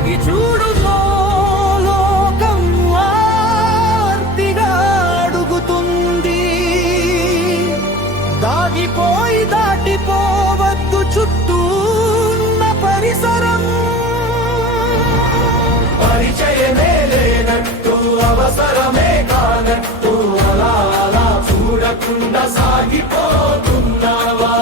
ఆగి చూడుతో లోకం ఆర్తిగా అడుగుతుంది. దాగిపోయి దాటిపోవద్దు చుట్టూ ఉన్న పరిసరం. పరిచయమే లేనట్టు అవసరమే కానట్టు అలా అలా చూడకుండా సాగిపోతున్నావా?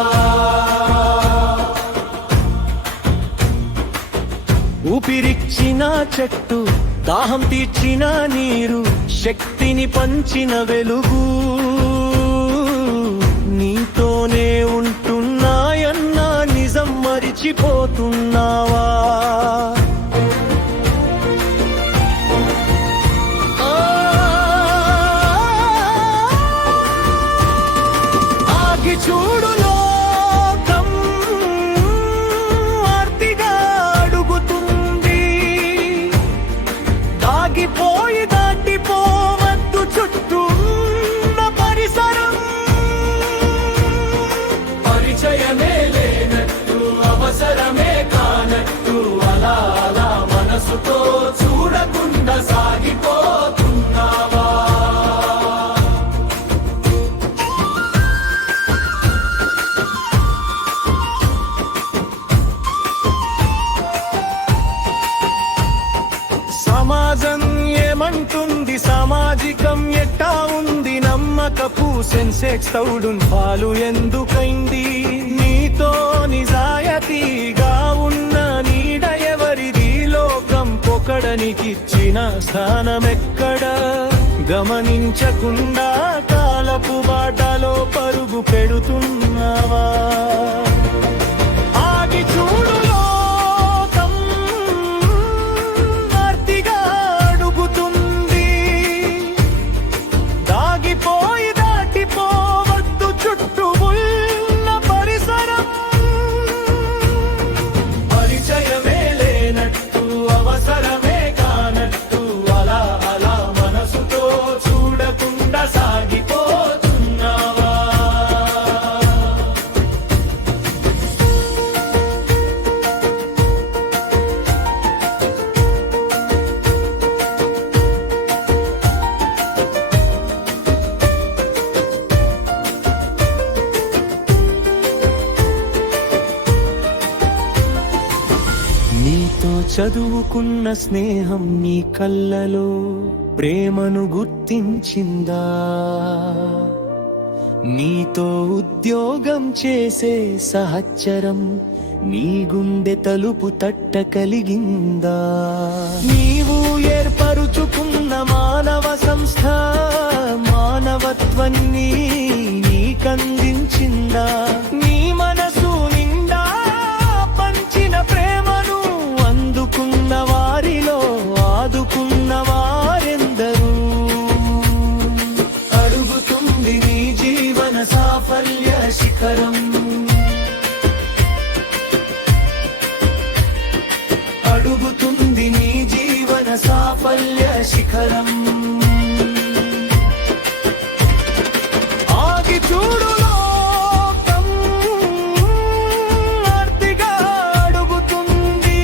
ఊపిరిచ్చిన చెట్టు, దాహం తీర్చిన నీరు, శక్తిని పంచిన వెలుగు నీతోనే ఉంటున్నాయన్న నిజం మరిచిపోతున్నావా? ఆగి చూడు లోకం ఆర్తిగా అడుగుతుంది. దాగిపోయి దాటిపోవద్దు చుట్టూ ఉన్న పరిసరం. పరిచయమే లేనట్టు అవసరమే కానట్టు అలా అలా మనసుతో చూడకుండా సాగిపోతున్నావా? సమాజం ఏమంటుంది, సామాజికం ఎట్టా ఉంది, నమ్మకపు సెన్సెక్స్ తౌడున్ పాలు ఎందుకైంది? నీతో నిజాయతీగా ఉన్న నీడ ఎవరిది? లోకం పొకడనికిచ్చిన స్థానమెక్కడ? గమనించకుండా కాలపు బాటలో పరుగు పెడుతున్నావా? ఆగి చూడు లోకం ఆర్తిగా అడుగుతుంది. దాగిపోయి దాటిపోవద్దు చుట్టూ ఉన్న పరిసరం. పరిచయమే లేనట్టు అవసరమే కానట్టు అలా అలా మనసుతో చూడకుండా సాగిపోతున్నావా? నీతో చదువుకున్న స్నేహం నీ కళ్ళలో ప్రేమను గుర్తించిందా? నీతో ఉద్యోగం చేసే సహచరం నీ గుండె తలుపు తట్ట కలిగిందా? నీవు ఏర్పరుచుకున్న మానవ సంస్థ మానవత్వాన్ని నీకందించిందా? నీ మనసు నిండా పంచిన ప్రేమను అందుకున్న వారిలో ఆదుకున్న వారెందరూ? అడుగుతుంది నీ జీవన సాఫల్య శిఖరం. అడుగుతుంది నీ జీవన సాఫల్య శిఖరం. ఆగి చూడు లోకం ఆర్తిగా అడుగుతుంది.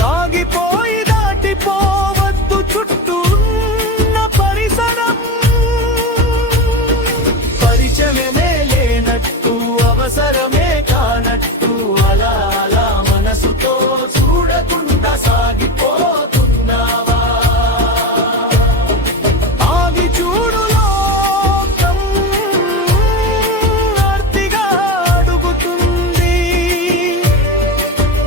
దాగిపోయి దాటిపోవద్దు చుట్టూ ఉన్న పరిసరం. పరిచయమే లేనట్టు అవసరమే కానట్టు అలా అలా మనసుతో చూడకుండా సాగిపోతున్నావా? ఆగి చూడు లోకం ఆర్తిగా అడుగుతుంది.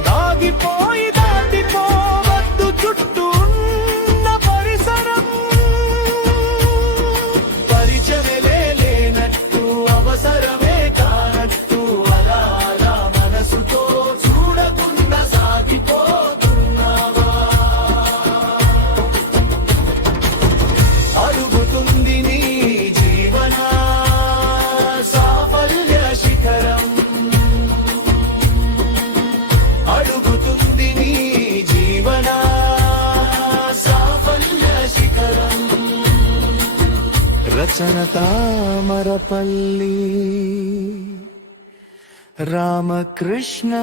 దాగిపోయి దాటిపోవద్దు చుట్టూ ఉన్న పరిసరం. పరిచయమే లేనట్టు అవసరమే కానట్టు అలా అలా మనసుతో చూడకుండా సాగిపోతున్నావా? అడుగుతుంది నీ జీవన సాఫల్య శిఖరం. అడుగుతుంది నీ జీవన సాఫల్య శిఖరం. రచన తామరపల్లి రామకృష్ణ.